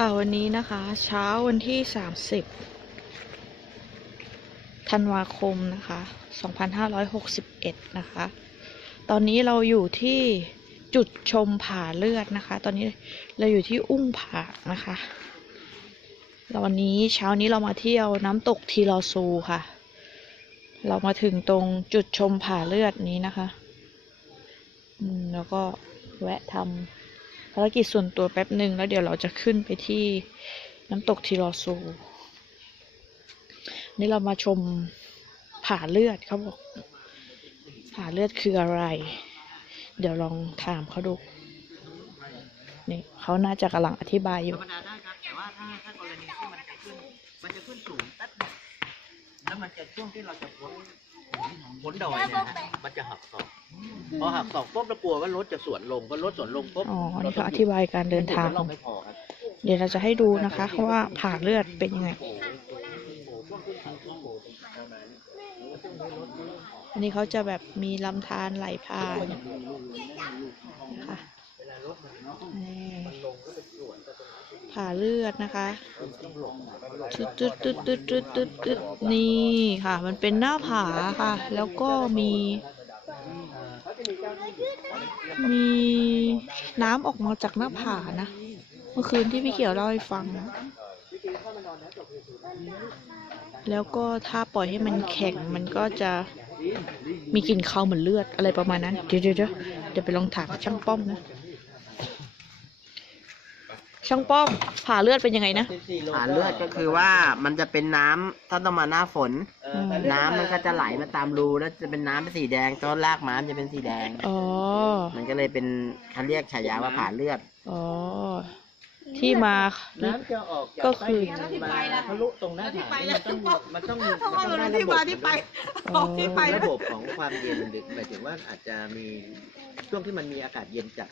ค่ะวันนี้นะคะ เช้าวันที่ 30 ธันวาคมนะคะ 2561 นะคะ ตอนนี้เราอยู่ที่จุดชมผาเลือดนะคะ ตอนนี้เราอยู่ที่อุ้งผานะคะแล้ววันนี้เช้านี้เรามาเที่ยวน้ำตกทีลอซูค่ะ เรามาถึงตรงจุดชมผาเลือดนี้นะคะ อืมแล้วก็แวะทำ ภารกิจส่วนตัวแป๊บหนึ่งแล้วเดี๋ยวเราจะขึ้นไปที่น้ำตกทีรอซู นี่เรามาชมผาเลือดเขาบอกผาเลือดคืออะไร เดี๋ยวลองถามเขาดู นี่เขาน่าจะกำลังอธิบายอยู่รมดาได้ครับแต่ว่าถ้าถ้ากรณีที่มันจะขึ้น มันจะขึ้นสูงแป๊บเดียวแล้วมันจะช่วงที่เราจะพ้น พ้นดอยเนี่ยนะมันจะหักศอกพอหักศอกปุ๊บเรากลัวว่ารถจะสวนลงพอรถสวนลงปุ๊บอ๋อนี่เขาอธิบายการเดินทางเราไม่พอครับเดี๋ยวเราจะให้ดูนะคะว่าผาเลือดเป็นยังไง อันนี้เขาจะแบบมีลำธารไหลผ่านนะคะนี่ ผ่าเลือดนะคะตึ๊ดตึ๊ดตึ๊ดตึ๊ดตึ๊ดตึ๊ดตึ๊ดนี่ค่ะ มันเป็นหน้าผาค่ะ แล้วก็มี มีน้ำออกมาจากหน้าผานะ เมื่อคืนที่พี่เขียวเล่าให้ฟัง แล้วก็ถ้าปล่อยให้มันแข็งมันก็จะมีกลิ่นคาวเหมือนเลือดอะไรประมาณนั้น เดี๋ยวเดี๋ยวเดี๋ยวเดี๋ยวไปลองถามช่างป้อมนะ ช่างป้อมผ่าเลือดเป็นยังไงนะผาเลือดก็คือว่ามันจะเป็นน้ำถ้าต้องมาหน้าฝนอืมน้ำมันก็จะไหลมาตามรูแล้วจะเป็นน้ำเป็นสีแดงต้นรากไม้มันจะเป็นสีแดง อ๋อ มันก็เลยเป็นเขาเรียกฉายาว่าผาเลือด อ๋อ ที่มาน้ำจะออกจากก็คือใต้ดินมาทะลุตรงหน้าผาเนี่ยมันต้องมันต้องเพราะว่ามันที่มาที่ไปอ๋อที่ไประบบของความเย็นหรือหมายถึงว่าอาจจะมีช่วงที่มันมีอากาศเย็นจัด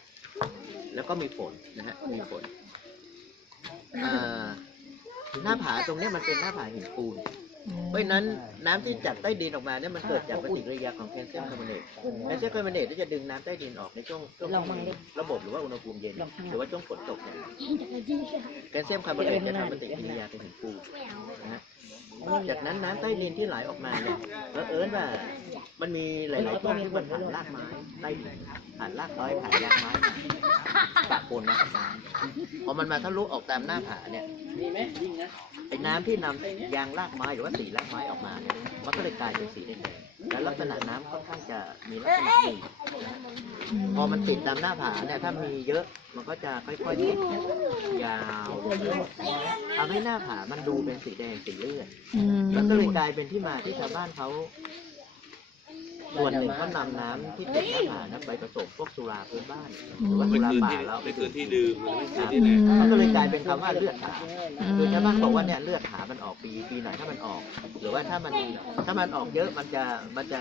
แล้วก็มีฝนนะฮะมีฝน อ่าหน้าผาตรงเนี้ยมันเป็นหน้าผาหินปูน เพราะฉะนั้นน้ำที่จากใต้ดินออกมาเนี่ยมันเกิดจากปฏิกิริยาของแคลเซียมคาร์บอเนตแคลเซียมคาร์บอเนตที่จะดึงน้ำใต้ดินออกในช่วงช่วงระบบหรือว่าอุณหภูมิเย็นหรือว่าช่วงฝนตกเนี่ยแคลเซียมคาร์บอเนตจะทำปฏิกิริยาเป็นหินปูนนะฮะ จากนั้นน้ำใต้ดินที่ไหลออกมาเนี่ยเออเอิญว่ามันมีหลายๆช่วงที่มันผ่านรากไม้ใต้ดินผ่านรากร้อยผ่านยางไม้มาปะปนมากับน้ำพอมันมาทะลุออกตามหน้าผาเนี่ยมีไหมไอ้น้ำที่นำยางรากไม้หรือว่าสีรากไม้ออกมาเนี่ยมันก็เลยกลายเป็นสีแดง แล้วลักษณะน้ำค่อนข้างจะมีลักษณะดีพอมันติดตามหน้าผาเนี่ยถ้ามีเยอะมันก็จะค่อยๆติดยาวทำให้หน้าผามันดูเป็นสีแดงสีเลือดอืมแล้วก็เลยกลายเป็นที่มาที่ชาวบ้านเขา ส่วนหนึ่งเขานำน้ำที่ติดหน้าผานั้นไปผสมพวกสุราพื้นบ้านหรือว่าไปสุราคืนป่าที่แล้วไปคืนที่ดื่มมันไม่คคืรันบที่ไหนมันก็เลยกลายเป็นคำว่าเลือดผาคือชาวบ้านบอกว่าเนี่ยเลือดหามันออกปีปีไหนถ้ามันออก หรือว่าถ้ามันถ้ามันออกเยอะมันจะมันจะ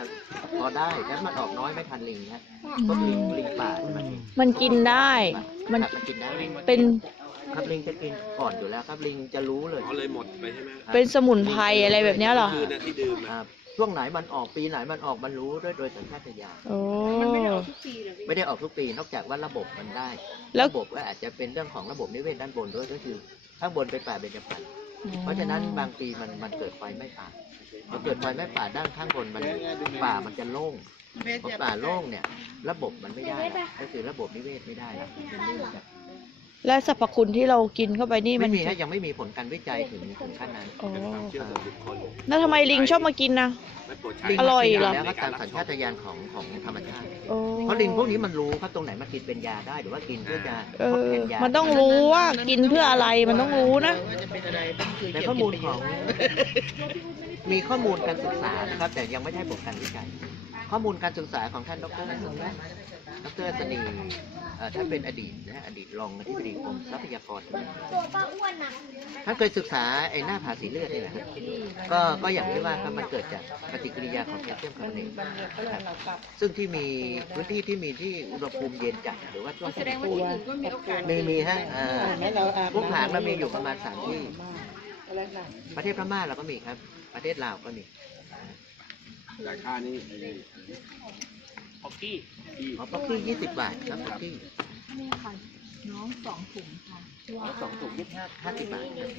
พอได้ถ้ามันออกน้อยไม่ทันลิงฮะพวกลิงลิงป่าใช่ไหมมันกินได้มันครับมันกินได้เป็นครับลิงจะกินก่อนอยู่แล้วครับลิงจะรู้เลยเขาเลยหมดไปใช่ไหมครับเป็นสมุนไพรอะไรแบบเนี้ยเหรอคืนนะที่ดื่มคอะรับ ช่วงไหนมันออกปีไหนมันออกมันรู้ด้วยโดยสัญชาตญาณโอ้ไม่ได้ออกทุกปีนอกจากว่าระบบมันได้ แล้ว ระบบก็อาจจะเป็นเรื่องของระบบนิเวศด้านบนด้วยก็คือข้างบนเป็นป่าเบญจพรรณเพราะฉะนั้นบางปีมันมันเกิดไฟไหม้ป่าพอเกิดไฟไหม้ป่าด้านข้างบนมันป่ามันจะโล่งพอป่าโล่งเนี่ย ระบบมันไม่ได้ละก็คือระบบนิเวศไม่ได้ละ และสรรพคุณที่เรากินเข้าไปนี่มัไม่นมีฮะยังไม่มีผลการวิจัยถึงถึงขั้นนั้นโอ้เป็นความเชื่อส่วนบุคคลแล้วทำไมลิงชอบมากินนะไม่โปรดใช้ ลิงอร่อยเหรอ แล้วก็ตามสัญชาตญาณของของธรรมชาติ โอ้เพราะลิงพวกนี้มันรู้ครับตรงไหนมากินเป็นยาได้หรือว่ากินเพื่อจะเอทดอ แทนยา มันต้องรู้ว่ากินเพื่ออะไรมันต้องรู้นะในข้อมูลของ มีข้อมูลการศึกษานะครับ แต่ยังไม่ได้ผลการวิจัย ข้อมูลการศึกษาของท่านดรสนีดรสนีท่านเป็นอดีตนะฮะอดีตรองอธิบดีกรมทรัพยากรธรณีท่านเคยศึกษาไอ้หน้าผาสีเลือดนี่แหละก็ก็อย่างที่ว่าครับมันเกิดจากปฏิกิริยาของแคลเซียมคาร์บอเนตนะครับซึ่งที่มีพื้นที่ที่มีที่อุณหภูมิเย็นจัดหรือว่าช่วงที่มีมีมีฮะพวกผางเรามีอยู่ประมาณสามที่ประเทศพม่าเราก็มีครับ ประเทศลาวก็มี ราคานี่อ๋อป๊อกกี้ยี่สิบบาทครับป๊อกกี้น้องสองถุงค่ะอ๋อสองถุงยี่สิบห้าห้าสิบบาทครับ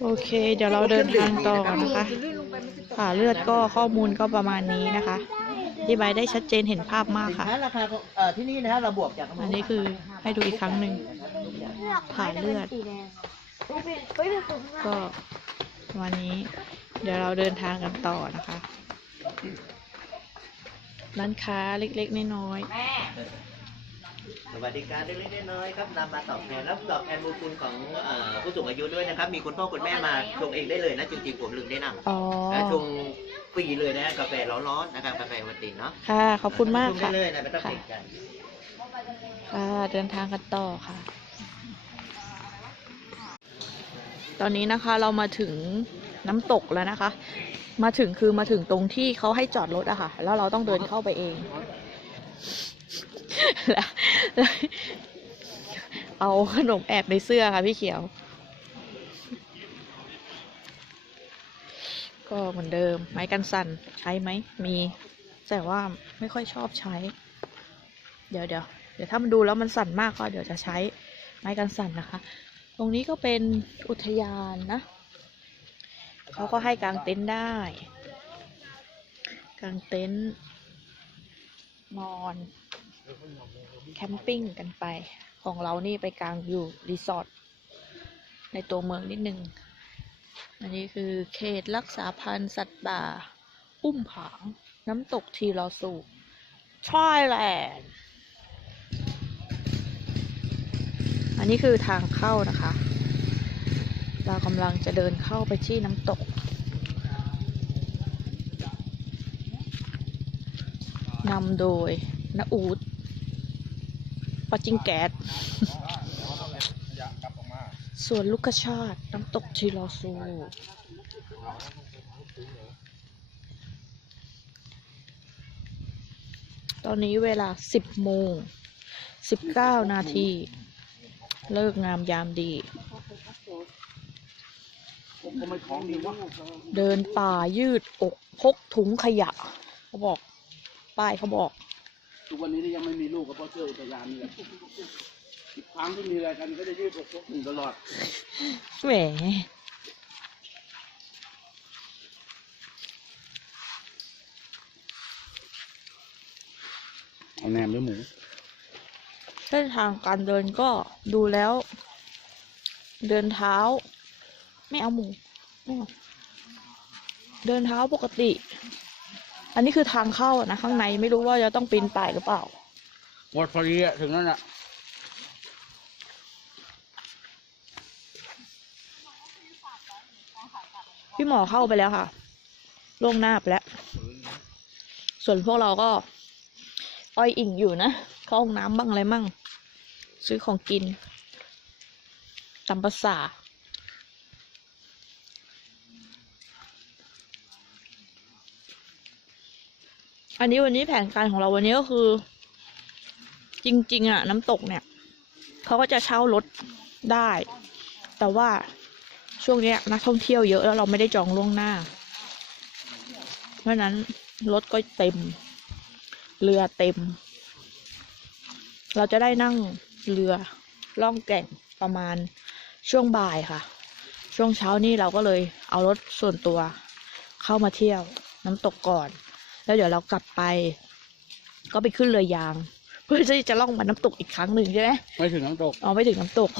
โอเค เดี๋ยวเราเดินทางต่อนะคะผ่าเลือดก็ข้อมูลก็ประมาณนี้นะคะอธิบายได้ชัดเจนเห็นภาพมากสินค่ะค้าราคาเอ่อที่นี่นะฮะเราบวกจากอันนี้คือให้ดูอีกครั้งหนึ่งผ่าเลือด ก็วันนี้ เดี๋ยวเราเดินทางกันต่อนะคะ ร้านค้าเล็กๆน้อยสวัสดิการเล็กๆน้อยๆครับนำมาตอบแทนแล้วตอบแทนบุญคุณของเอ่อผู้สูงอายุด้วยนะครับ มีคุณพ่อคุณแม่มาชงเองได้เลยนะจริงๆผมลืมแนะนๆอ๋อำและชงฟรีเลยนะฮะกาแฟร้อนๆนะครับกาแฟวันตินเนาะค่ะ ขอบคุณมากชงค่ะได้เลยนะไม่ต้องเกรงใจ ค่ะเดินทางกันต่อค่ะ ตอนนี้นะคะเรามาถึง น้ำตกแล้วนะคะ มาถึงคือมาถึงตรงที่เขาให้จอดรถอะค่ะ แล้วเราต้องเดินเข้าไปเองแล้วเอาขนมแอบในเสื้อค่ะพี่เขียว ก็เหมือนเดิม ไม้กันสั่นใช้ไหมมี แต่ว่าไม่ค่อยชอบใช้ เดี๋ยวเดี๋ยวเดี๋ยวถ้ามันดูแล้วมันสั่นมากก็เดี๋ยวจะใช้ไม้กันสั่นนะคะ ตรงนี้ก็เป็นอุทยานนะ เขาก็ให้กางเต็นท์ได้ กางเต็นท์นอนแคมปิ้งกันไป ของเรานี่ไปกางอยู่รีสอร์ทในตัวเมืองนิดนึง อันนี้คือเขตรักษาพันธุ์สัตว์ป่า อุ้มผาง น้ำตกทีลอสูชอยแลนด์ อันนี้คือทางเข้านะคะ เรากำลังจะเดินเข้าไปที่น้ำตก นำโดยนาอูดปาจิงแกดส่วนลูกชาติน้ำตกทีลอซู ตอนนี้เวลา 10โมง19 นาที เลิกงามยามดี เดินป่ายืดอกพกถุงขยะ เขาบอก ป้ายเขาบอกทุกวันนี้ที่ยังไม่มีลูกก็เพราะเชื่ออุทยานนี่แหละทุกครั้งที่มีอะไรกันก็จะยืดอกพกหนึ่งตลอดแหมเอาแหนมหรือหมูเส้นทางการเดินก็ดูแล้ว เดินเท้า ไม่เอาหมูไม่เอาเดินเท้าปกติ อันนี้คือทางเข้าอะนะข้างในไม่รู้ว่าจะต้องปีนป่ายหรือเปล่า หมดพอดีอะถึงนั่นอะพี่หมอเข้าไปแล้วค่ะ ล่วงหน้าไปแล้ว ส่วนพวกเราก็ อ้อยอิ่งอยู่นะเข้าห้องน้ำบ้างอะไรมั่ง ซื้อของกินตามภาษา อันนี้วันนี้แผนการของเราวันนี้ก็คือ จริง ๆอะน้ำตกเนี่ยเขาก็จะเช่ารถได้ แต่ว่าช่วงเนี้ยนักท่องเที่ยวเยอะแล้วเราไม่ได้จองล่วงหน้า เพราะนั้นรถก็เต็ม เรือเต็ม เราจะได้นั่งเรือล่องแก่งประมาณช่วงบ่ายค่ะ ช่วงเช้านี่เราก็เลยเอารถส่วนตัวเข้ามาเที่ยวน้ำตกก่อน แล้วเดี๋ยวเรากลับไป ก็ไปขึ้นเรือยาง เพื่อที่จะล่องมาน้ำตกอีกครั้งหนึ่งใช่ไหมไม่ถึงน้ำตกเอาไปถึงน้ำตก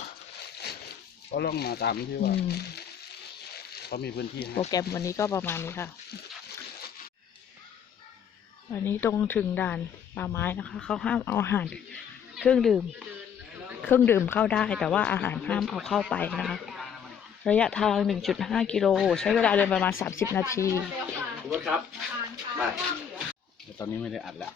ก็ล่องมาตามที่อืว่ามเขามีพื้นที่ให้โปรแกรมวันนี้ก็ประมาณนี้ค่ะ วันนี้ตรงถึงด่านป่าไม้นะคะ เขาห้ามเอาอาหาร เครื่องดื่ม เครื่องดื่มเข้าได้ แต่ว่าอาหารห้ามเอาเข้าไปนะคะ ระยะทาง 1.5 กิโล ใช้เวลาเดินประมาณ 30 นาทีรถครับมาแต่ตอนนี้ไม่ได้อัดแล้ว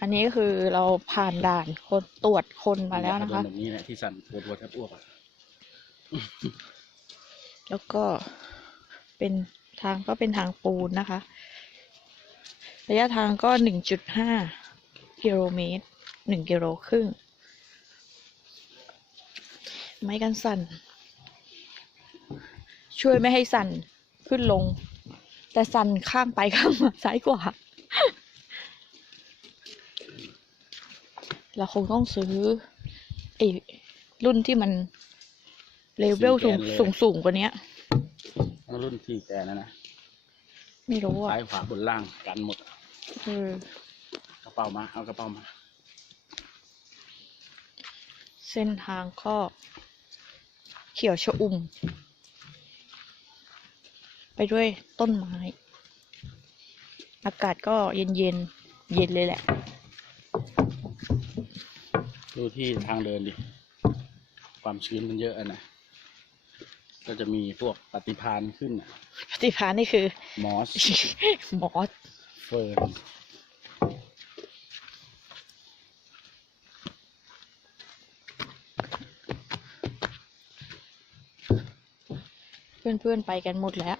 อันนี้ก็คือเราผ่านด่านคนตรวจคนมาแล้วนะคะ แบบนี้แหละที่สั่นปวดปวดแทบอ้วกอะแล้วก็เป็นทางก็เป็นทางปูนนะคะ ระยะทางก็ 1.5 กิโลเมตร 1 กิโลครึ่ง ไม้กันสั่น ช่วยไม่ให้สั่นขึ้นลง แต่สั่นข้างไปข้างมาซ้ายกว่า เราคงต้องซื้อไอ้รุ่นที่มันเลเวลสูงสูงสูงกว่าเนี้ยรุ่นที่แกนั่นนะ ไม่รู้อะซ้ายขวาบนล่างกันหมดเออกระเป๋ามา เอากระเป๋ามา เส้นทางก็ เขียวชอุ่ม ไปด้วยต้นไม้ อากาศก็เย็นเย็นๆเย็นเลยแหละ ดูที่ทางเดินดิ ความชื้นมันเยอะอะนะ ก็จะมีพวกปฏิพานขึ้นอะปฏิภาณนี่คือ มอส มอส เฟิร์น เพื่อนๆไปกันหมดแล้ว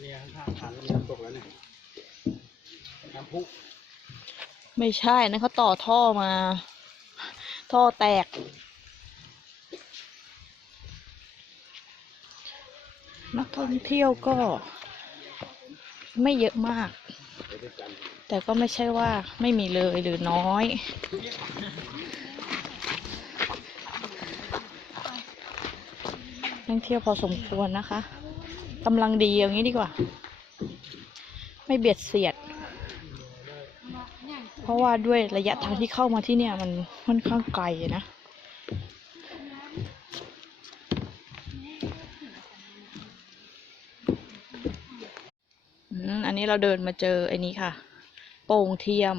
เนี่ยข้างๆทางก็มีน้ำตกแล้วเนี่ย น้ำ พุไม่ใช่นะเขาต่อท่อมา ท่อแตก นักท่องเที่ยวก็ ไม่เยอะมาก แต่ก็ไม่ใช่ว่าไม่มีเลยหรือน้อย นักเที่ยวพอสมควรนะคะกำลังดีอย่างนี้ดีกว่า ไม่เบียดเสียดะว่าด้วยระยะทางที่เข้ามาที่เนี่ย มันค่อนข้างไกลนะอันนี้เราเดินมาเจอไอ้นี้ค่ะ โป่งเทียม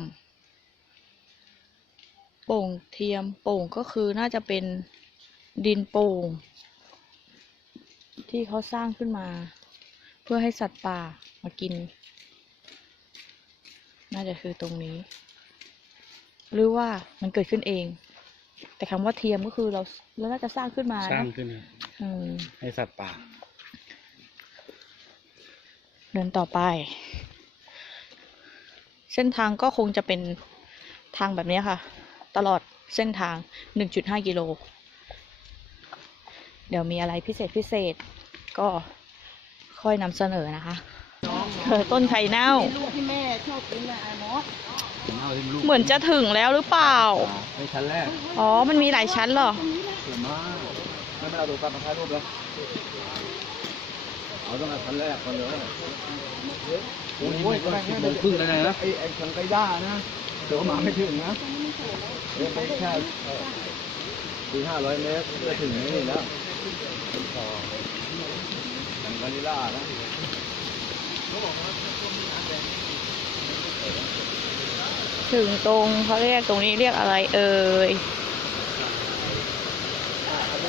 โป่งเทียม โป่งก็คือน่าจะเป็นดินโป่ง ที่เขาสร้างขึ้นมา เพื่อให้สัตว์ป่ามากิน น่าจะคือตรงนี้ หรือว่ามันเกิดขึ้นเอง แต่คำว่าเทียมก็คือเราเราน่าจะสร้างขึ้นมาสร้างนะขึ้นนะอืมให้สัตว์ป่า เดินต่อไป เส้นทางก็คงจะเป็นทางแบบนี้ค่ะ ตลอดเส้นทาง 1.5 กิโล เดี๋ยวมีอะไรพิเศษพิเศษก็ค่อยนำเสนอนะคะเออต้นไข่เน่าลูกที่แม่ชอบกินอะไอ้มอส เหมือนจะถึงแล้วหรือเปล่า ในชั้นแรกอ๋อ มันมีหลายชั้นเหรอ สวยมากไม่เป็นไรดูการมาถ่ายรูปแล้วเอาต้องเอาชั้นแรกก่อนเลยโอ้ยก็ได้แค่เดินครึ่งแล้วนะไอ้ไอ้ชั้นไก่ย่านะเดี๋ยวมาไม่ถึงนะเดี๋ยวไปแค่สี่ห้าร้อยเมตรจะถึงนี่แล้วชั้นกาลิล่านะ ถึงตรงเขาเรียกตรงนี้เรียกอะไรเอ่ย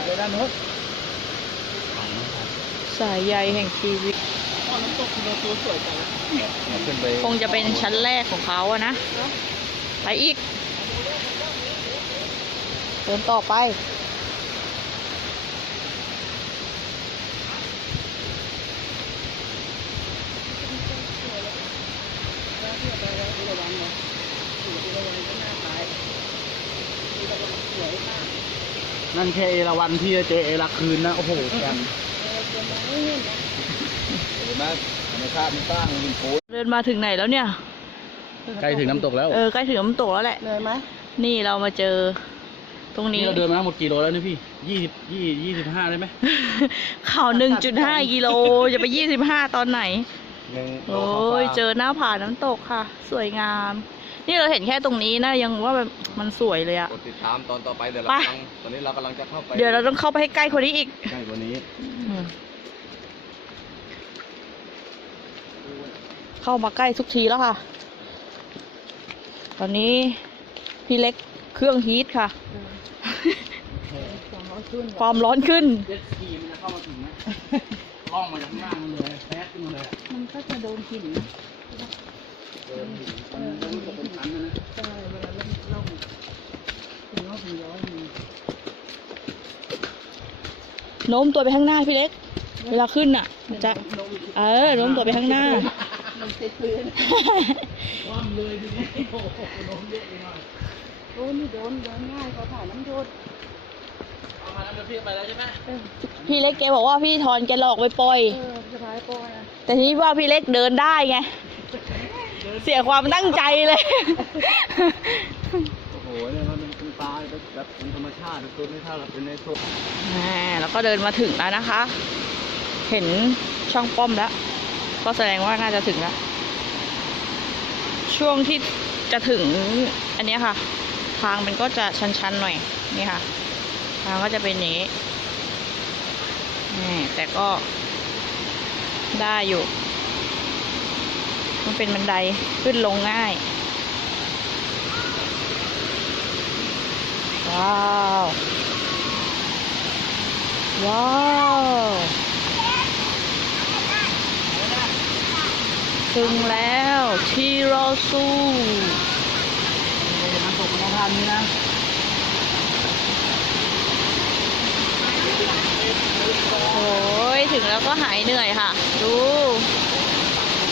ไปด้านโน้นสายใยแห่งชีวิตขึ้นไปคงจะเป็นชั้นแรกของเขาอะนะ ไปอีกเดินต่อไป นั่นแค่เอราวันที่จะเจอเอราคืนนะ โอ้โหแกมเห็นไหมธรรมชาติมันสร้างมันโพสเดินมาถึงไหนแล้วเนี่ย ใกล้ถึงน้ำตกแล้ว เออใกล้ถึงน้ำตกแล้วแหละ เลยไหมนี่เรามาเจอ ตรงนี้เราเดินมาหมดกี่โลแล้วนี่พี่ยี่สิบยี่ยี่สิบห้าได้ไหมเขาหนึ่งจุดห้ากิโลจะไปยี่สิบห้าตอนไหนโอ้ยเจอหน้าผาน้ำตกค่ะ สวยงาม นี่เราเห็นแค่ตรงนี้นะยังว่าแบบมันสวยเลยอะ กดติดตามตอนต่อไปเดี๋ยวเราไป กำลังตอนนี้เรากำลังจะเข้าไปเดี๋ยวเราต้องเข้าไปให้ใกล้คนนี้อีก ใกล้กว่านี้อืมเข้ามาใกล้ทุกทีแล้วค่ะ ตอนนี้พี่เล็กเครื่องฮีทค่ะ ความร้อนขึ้น เจ็ตสกีมันจะเข้ามาถึงไหมล่องมาจากข้างล่างมันเลยแพ้ขึ้นมาเลยอะมันก็จะโดนหินนะมันมันตกเป็นชั้นนะนะใช่เวลาเล่นล่อง โน้มตัวไปข้างหน้าพี่เล็ก เวลาขึ้นอะมันจะเออโน้มตัวไปข้างหน้าพี่เล็กแกบอกว่าพี่ทอนแกหลอกไปปล่อยแต่ทีนี้ว่าพี่เล็กเดินได้ไง เสียความตั้งใจเลย ติตัวนี้ถ้าเราเป็นในโซนแล้วก็เดินมาถึงแล้วนะคะ เห็นช่องป้อมแล้ว ก็แสดงว่าน่าจะถึงแล้ว ช่วงที่จะถึงอันนี้ค่ะ ทางมันก็จะชันๆหน่อย นี่ค่ะ ทางก็จะเป็นอย่างนี้นี่แต่ก็ได้อยู่ มันเป็นบันไดขึ้นลงง่าย ว้าว ว้าวถึงแล้วที่รอซูน้ำตกของท่านนี้นะโอ้ยถึงแล้วก็หายเหนื่อยค่ะ ดู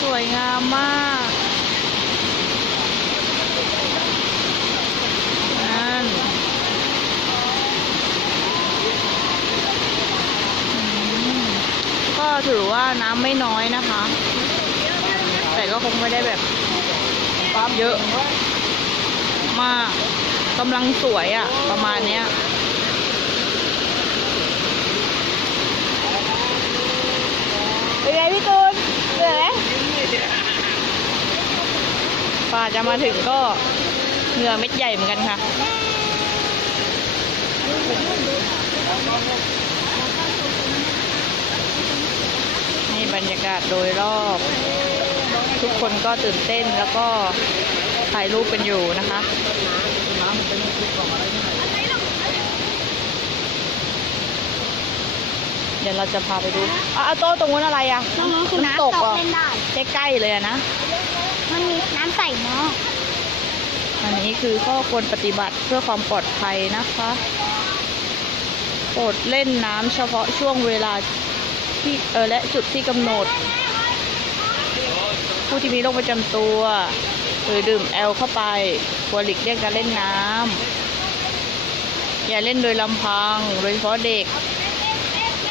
สวยงามมากนั่นอืมก็ ถือว่าน้ำไม่น้อยนะคะ แต่ก็คงไม่ได้แบบเยอะมากกำลังสวยอะ่ะ ประมาณเนี้ยเป็นไงพี่ตูนเหนื่อยไหมกว่าจะมาถึงก็เหงื่อเม็ดใหญ่เหมือนกันค่ะ นี่ บรรยากาศโดยรอบ ทุกคนก็ตื่นเต้นแล้วก็ถ่ายรูปกันอยู่นะคะเดี๋ยวเราจะพาไปดูอะอาโต้ตรงนู้นอะไรอะตรงนู้นคือน้ำตตกกเหรอเล่นได้ใกล้ๆเลยอะนะ มันมีน้ำใส่เนาะอันนี้คือข้อควรปฏิบัติเพื่อความปลอดภัยนะคะ โปรดเล่นน้ำเฉพาะช่วงเวลา ที่เออและจุดที่กำหนด ผู้ที่มีโรคประจำตัว หรือดื่มแอลเข้าไปควรหลีกเลี่ยงการเล่นน้ำอย่าเล่นโดยลำพัง โดยเฉพาะเด็ก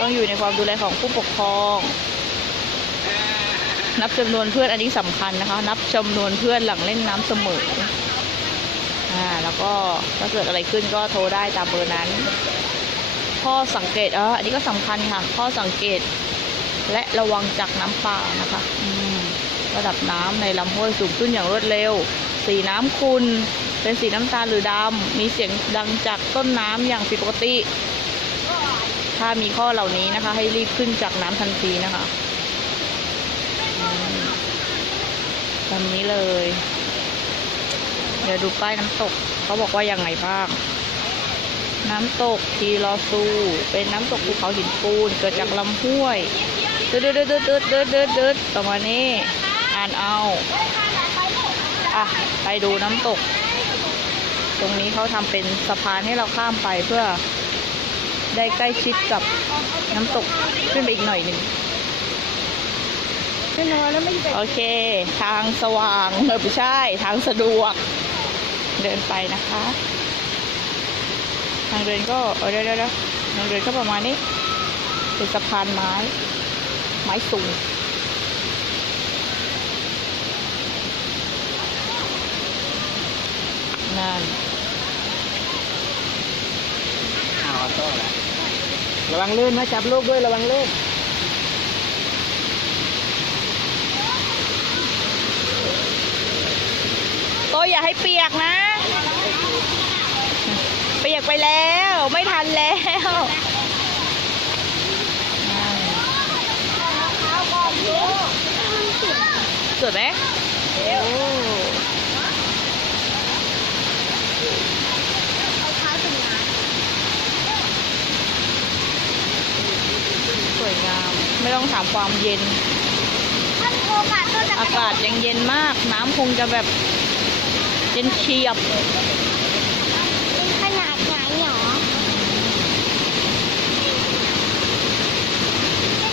ต้องอยู่ในความดูแลของผู้ปกครอง นับจำนวนเพื่อนอันนี้สำคัญนะคะ นับจำนวนเพื่อนหลังเล่นน้ำเสมออ่าแล้วก็ถ้าเกิดอะไรขึ้นก็โทรได้ตามเบอร์นั้น ข้อสังเกตเอออันนี้ก็สำคัญค่ะ ข้อสังเกต และระวังจากน้ำป่านะคะระดับน้ำในลำห้วยสูงขึ้นอย่างรวดเร็ว สีน้ำขุ่นเป็นสีน้ำตาลหรือดำมีเสียงดังจากต้นน้ำอย่างผิดปกติ ถ้ามีข้อเหล่านี้นะคะ ให้รีบขึ้นจากน้ำทันทีนะคะอืมตามนี้เลย เดี๋ยวดูป้ายน้ำตก เขาบอกว่ายังไงบ้าง น้ำตกทีลอซู เป็นน้ำตกภูเขาหินปูน เกิดจากลำห้วยเดืดเดืดเดืดเดืดเดืดเดืดเดืดประมาณนี้ อ่านเอาอะไปดูน้ำตก ตรงนี้เขาทำเป็นสะพานให้เราข้ามไปเพื่อได้ใกล้ชิดกับน้ำตกขึ้นไปอีกหน่อยหนึ่งไม่นอนแล้วไม่ไปโอเค ทางสว่างเออไม่ใช่ ทางสะดวก เดินไปนะคะทางเดินก็เออเดี๋ยวเดี๋ยวเดี๋ยวทางเดินก็ประมาณนี้ เป็นสะพานไม้ ไม้สูงนั่นอ้าวออโต้ละระวังลื่นนะจับลูกด้วยระวังลื่นโตอย่าให้เปียกนะเปี ยกไปแล้ว ไม่ทันแล้วสวยไหมโอ้สวยงาม ไม่ต้องถามความเย็น อากาศยังเย็นมาก น้ำคงจะแบบเย็นเฉียบ เป็นขนาดไหนหรอ ส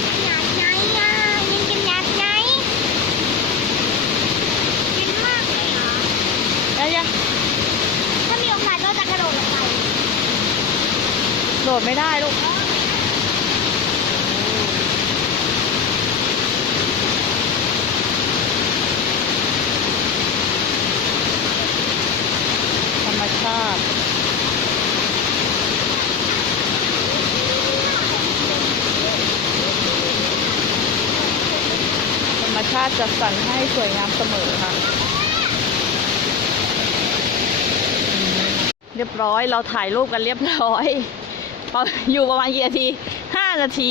วยงาม ไม่ต้องถามความเย็น อากาศยังเย็นมาก น้ำคงจะแบบเย็นเฉียบ เป็นขนาดไหนหรอ สวยงาม ไม่ต้องถามความเย็น อากาศยังเย็นมาก น้ำคงจะแบบเย็นเฉียบ อะ ไปดูน้ำตก ดไม่ได้ลูกธรรมชาติธรรมชาติจัดสรรให้สวยงามเสมอค่ะเรียบร้อย เราถ่ายรูปกันเรียบร้อย ออยู่ประมาณกี่นาทีห้านาที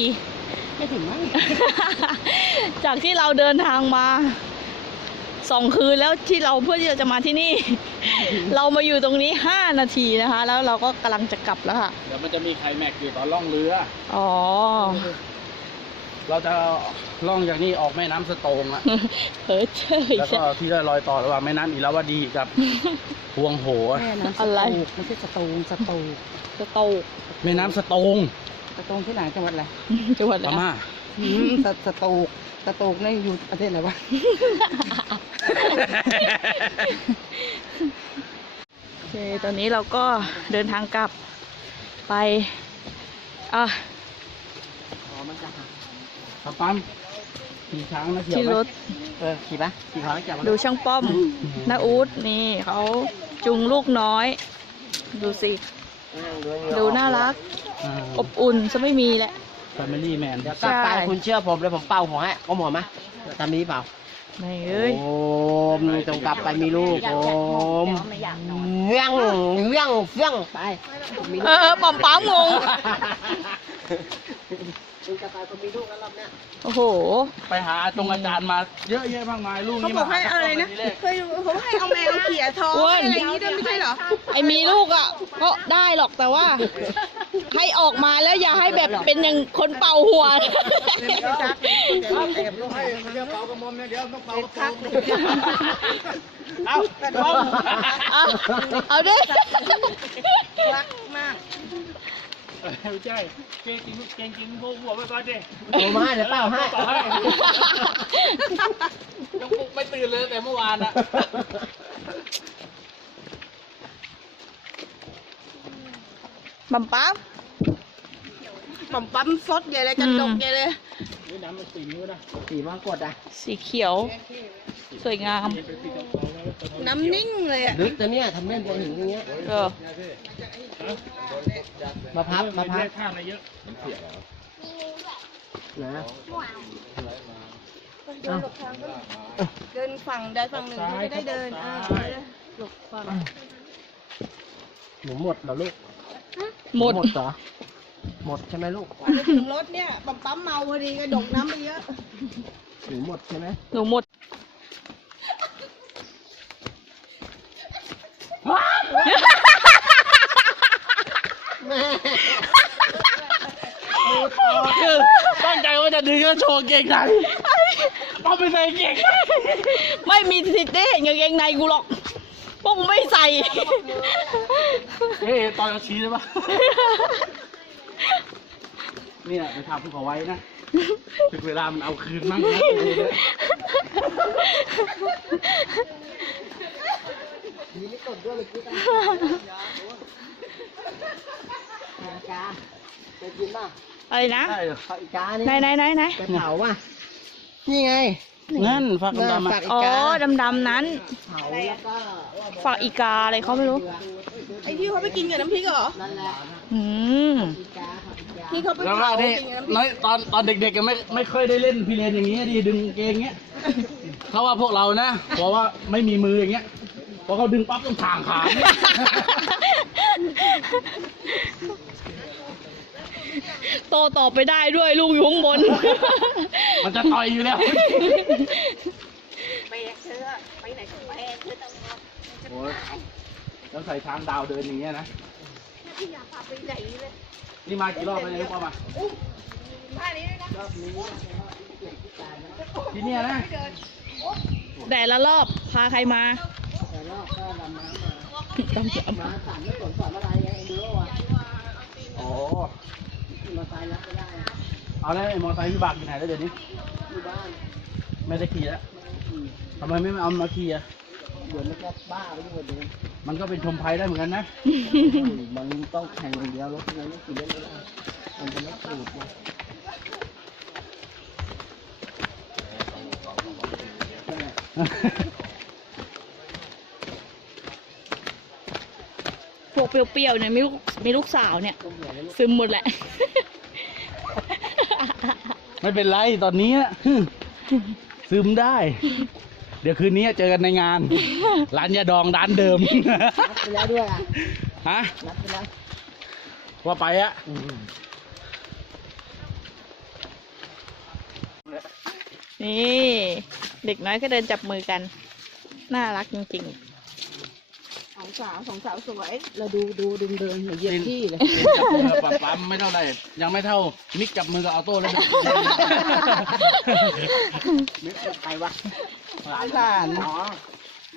ไม่ถึงมั้ง จากที่เราเดินทางมาสองคืนแล้วที่เราเพื่อที่เราจะมาที่นี่ เรามาอยู่ตรงนี้ห้านาทีนะคะ แล้วเราก็กำลังจะกลับแล้วค่ะ เดี๋ยวมันจะมีไคลแม็กซ์อยู่ตอนล่องเรือ อ๋อ เราจะล่องจากนี่ออกแม่น้ำสโตงอะเฮ้ยเฉยแล้วก็ที่จะลอยต่อระหว่างแม่น้ำอิราวดีกับ พวงโหอะแม่น้ำสอะไรตูกไม่ใช่สตูงสตูกสโตกแม่น้ำสโตงสตูงที่ไหนจังหวัดอะไรจังหวัดพอะไรม่าอืมสสตูกสตูกนี่อยู่ประเทศอะไรวะโอเคตอนนี้เราก็เดินทางกลับไปอะอ๋อมันจะหัก ครับปั๊มขี่ช้างนะเขียวที่ไหมรถเออขี่ปะขี่เขาแล้วจับมันดูช่างป้อมนาอูดนี่เขาจุงลูกน้อย ดูสิ ดูน่ารัก อบอุ่นจะไม่มีแหละ แฟมิลี่แมน เดี๋ยวกลับไปใช่ คุณเชื่อผมเลยผมเป่าหัวให้ก็หมดไหมทำนี้เปล่า ไม่เอ้ยโอมจงกลับไปมีลูกโอมเวียงเวียงเวียงไปมีเออปอมป้ามงงคุณจะไปคนมีลูกแล้วรอบเนี้ยโอ้โห ไปหาจงอาจารย์มาเยอะแยะมากมายลูกเขานี่บอกให้มาอะไรนะทีแรกเคยเขาให้เอาแมวเขี่ยท้องอ้วน อะไรอย่างนี้ด้วยไม่ใช่เหรอ ไอมีลูกอะก็ได้หรอกแต่ว่า ให้ออกมาแล้วอย่าให้แบบเป็นอย่างคนเป่าหัวเดี๋ยวเราให้เรื่องเป่าเลยเอาเอาเอาดิรักมากไม่ใช่เก่งจริงเก่งจริงพวกหัวไปก่อนดิโอมาเดี๋ยวเป่าให้ต่อให้ยังปลุกไม่ตื่นเลยแต่เมื่อวานอะ บัมปั๊มปั๊มปั๊มซดใหญ่เลยกระดกใหญ่เลยนี่น้ำมันสีนิ้วนะสีมังกรอะสีเขียว สวยงาม น้ำนิ่งเลยอะลึกแต่เนี่ยทำเล่นจะหินอย่างเงี้ยเออมาพับมาพับท่าอะไรเยอะนะเดินฝั่งใดฝั่งหนึ่งก็จะได้เดินอ่าหลบฝั่งหนูหมดเหรอลูก หมด หมดเหรอหมดใช่ไหมลูกกว่าจะถึงรถเนี่ยปั๊มปั๊มเมาพอดีกระดกน้ำไปเยอะ หนูหมดใช่ไหมหนูหมดคือตั้งใจว่าจะดึงก็โชว์เก่งในเอาไปใส่เก่งในไม่มีสิทธิ์ได้เห็นกางเกงในกูหรอก พวกกูไม่ใส่ เฮ้ยตอนเราชี้ได้ปะเนี่ยไปทำภูเขาไว้นะถึงเวลามันเอาคืนมั่งนะกาไปกินป่ะอะไรนะ ใช่เหรอผักอีกานี่ไหนไหนไหนไหน ไปเผาป่ะ นี่ไง งั้นฝากดำๆฝาอะกอีอ๋อกาดำๆนั้นเผาแล้วก็ฝากอีกาอะไรเขาไม่รู้ ไอ้ที่เขาไปกินกับน้ำพริกเหรอนั่นแหละอืมอีกาผักอีกาที่เขาไปแล้วก็เผานี่กินกับน้ำพริกน้อยตอนตอนเด็กๆก็ไม่ไม่เคยได้เล่นพี่เลนอย่างงี้ดิดึงเกงเงี้ยเพราะว่าพวกเรานะเพราะว่าไม่มีมืออย่างเงี้ยพอเขาดึงปั๊บต้องทางขาเนี่ย โตต่อไปได้ด้วยลูกอยู่ข้างบน มันจะต่อยอยู่แล้วโอ้ยแล้วใส่ช้างดาวเดินอย่างเงี้ยนะนี่มากี่รอบแล้วเนี่ยลูกว่ามาที่เนี่ยนะแต่ละรอบพาใครมาแต่รอบก็ดำน้ำมาต้องจะมาสั่นไม่สนสอนอะไรไงเอ็นดูโร่อะอ๋อขี่ มาไซค์รับไม่ได้เอาแล้วไอ้มอเตอร์ไซค์วิบากอยู่ไหนแล้วเดี๋ยวนี้ อยู่บ้านไม่ได้ขี่แล้วทำไมไม่เอามาขี่อะมเดี๋ยวมันจะบ้าไปยิ่งกว่าเดิมมันก็เป็นชมภัยได้เหมือนกันนะ มันต้องแข่งอย่างเดียวรถที่ไหนไม่ขี่เล่นไม่ได้มันจะไม่สูดนะพวกเปรี้ยวๆเนี่ยมีลูกมีลูกสาวเนี่ย ซึมหมดแหละ ไม่เป็นไรตอนนี้อะซึมได้ เดี๋ยวคืนนี้เจอกันในงาน ร้านยาดองร้านเดิมนัดไปแล้วด้วยอะฮะนัดไปแล้วว่าไปอะนี่ เด็กน้อยก็เดินจับมือกัน น่ารักจริงส องสาวสองสาวสวย เราดูดูเดินเดินเหยียบที่เลยจับมือกับปั๊มไม่เท่าไหร่ยังไม่เท่ามิกจับมือกับออโต้แล้วนึกว่าใครวะหลานอ๋อ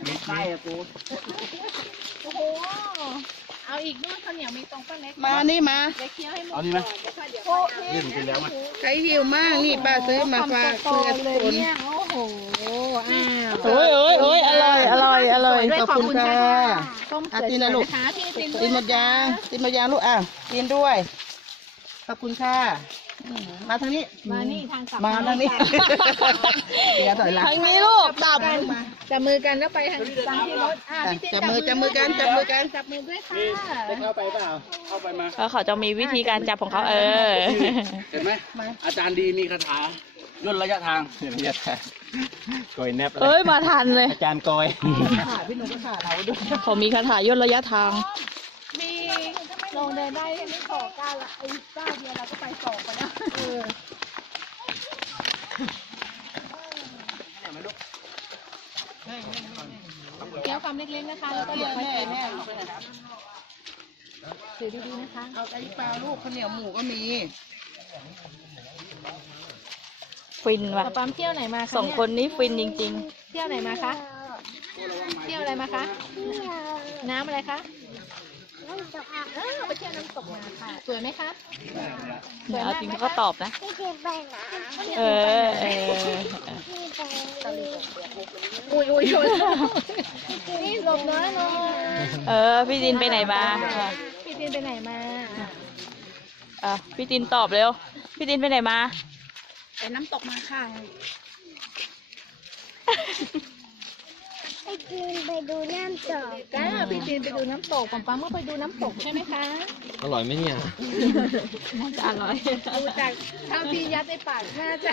ไม่ใช่อะกูโอ้โหเอาอีกด้วยข้าวเหนียวมีตรงป้าเล็กมานี่มาเดี๋ยวเคี้ยวให้หมดเอานี่ไหมโอ้ยเล่นไปแล้วมั้ยใครหิวมากนี่ป้าซื้อมาฝากเพื่อนเลยคนเนี่ยโอ้โหอ้าวๆโอ้ยโอ้ยโอ้ยอร่อยอร่อย อร่อยขอบคุณค่ะต้มอะเสร็จกินนะลูกนะคะพี่ตินกินหมดยางกินหมดยางลูกอะกินด้วย ขอบคุณค่ะอืมมาทางนี้ มานี่ทางกลับมาทางนี้เดี๋ยวถอยหลังทางนี้ลูกตับกันจับมือกันแล้วไปทางทางที่รถอะพี่ตินจับมือจับมือกันจับมือกันจับมือด้วยค่ะได้เข้าไปเปล่าเข้าไปมาแล้วเขาจะมีวิธีการจับของเขาเออเห็นไหมอาจารย์ดีมีคาถา ย่นระยะทางระยะทางโกยแนบเอ้ยมาทันเลยอาจารย์โกยขาพี่หนุ่มก็ขาเราด้วยเขามีคาถาย่นระยะทาง มีลงเดินได้ไม่ต่อก้าวละไอ้ก้าวเดียวเราก็ไปสองไปแล้วเออเคี้ยวคำเล็กๆนะคะแล้วก็ยกไปแม่ใส่แม่แม่ถือดีๆนะคะ เอาไก่เปล่าลูกข้าวเหนียวหมูก็มี ฟินว่ะกระปั๊มเที่ยวไหนมาคะสองคนนี้ฟินจริง เที่ยวไหนมาคะ เที่ยวอะไรมาคะ น้ำอะไรคะน้ำตกอะเออไปเที่ยวน้ำตกมาค่ะ สวยไหมคะๆเนี่ยเอาจริงเขาก็ตอบนะ เออเอออุ้ยอุ้ยชนนี่หลบน้อยลงเออ พี่ดินไปไหนมาพี่ตินไปไหนมาอะพี่ดินตอบเร็ว พี่ดินไปไหนมา ไปน้ำตกมาค่ะ ไปกินไปดูน้ำตกก้าพี่ตินไปดูน้ำตกปั๊มปั๊มก็ไปดูน้ำตกใช่ไหมคะ อร่อยไหมเนี่ย น่าจะอร่อย ดูจากเท่าที่ยัดในปากน่าจะ